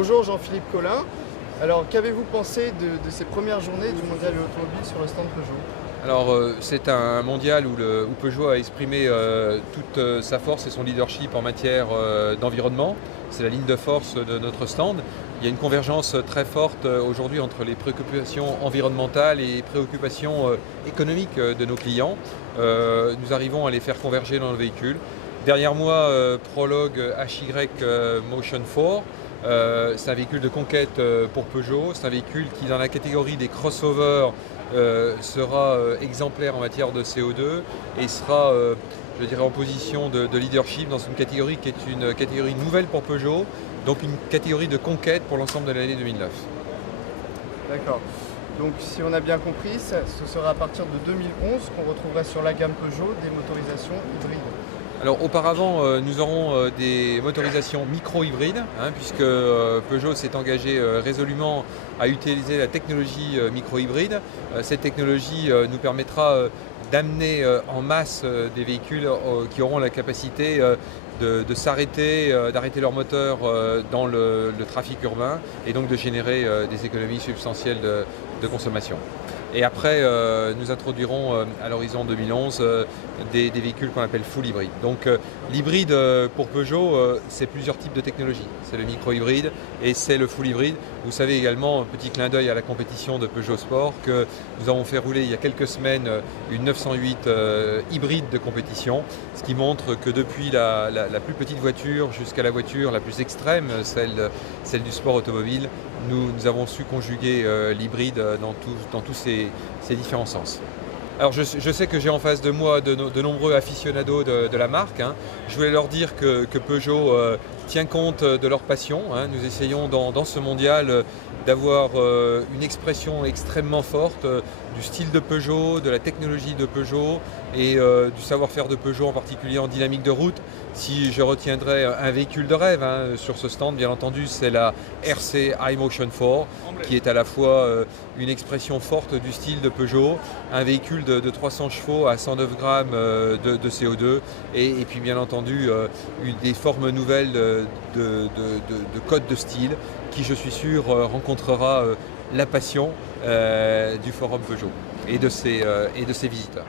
Bonjour Jean-Philippe Collin. Alors qu'avez-vous pensé de ces premières journées du mondial de l'automobile sur le stand Peugeot? Alors c'est un mondial où Peugeot a exprimé toute sa force et son leadership en matière d'environnement. C'est la ligne de force de notre stand. Il y a une convergence très forte aujourd'hui entre les préoccupations environnementales et les préoccupations économiques de nos clients. Nous arrivons à les faire converger dans le véhicule. Derrière moi, Prologue HY Motion 4. C'est un véhicule de conquête pour Peugeot. C'est un véhicule qui, dans la catégorie des crossovers, sera exemplaire en matière de CO2 et sera, je dirais, en position de leadership dans une catégorie qui est une catégorie nouvelle pour Peugeot, donc une catégorie de conquête pour l'ensemble de l'année 2009. D'accord. Donc si on a bien compris, ce sera à partir de 2011 qu'on retrouvera sur la gamme Peugeot des motorisations hybrides. Alors auparavant, nous aurons des motorisations micro-hybrides, puisque Peugeot s'est engagé résolument à utiliser la technologie micro-hybride. Cette technologie nous permettra d'amener en masse des véhicules qui auront la capacité de s'arrêter, d'arrêter leur moteur dans le trafic urbain et donc de générer des économies substantielles de consommation. Et après, nous introduirons à l'horizon 2011 des véhicules qu'on appelle full hybride. Donc l'hybride pour Peugeot, c'est plusieurs types de technologies. C'est le micro-hybride et c'est le full hybride. Vous savez également, un petit clin d'œil à la compétition de Peugeot Sport, que nous avons fait rouler il y a quelques semaines une 908 hybride de compétition, ce qui montre que depuis la plus petite voiture jusqu'à la voiture la plus extrême, celle du sport automobile, nous avons su conjuguer l'hybride dans tous ces différents sens. Alors je sais que j'ai en face de moi de nombreux aficionados de la marque. Je voulais leur dire que Peugeot tient compte de leur passion. Nous essayons dans ce mondial d'avoir une expression extrêmement forte du style de Peugeot, de la technologie de Peugeot et du savoir-faire de Peugeot, en particulier en dynamique de route. Si je retiendrais un véhicule de rêve sur ce stand, bien entendu, c'est la RC iMotion 4, qui est à la fois une expression forte du style de Peugeot, un véhicule de 300 chevaux à 109 grammes de CO2 et puis bien entendu des formes nouvelles de code de style qui, je suis sûr, rencontrera la passion du forum Peugeot et de ses visiteurs.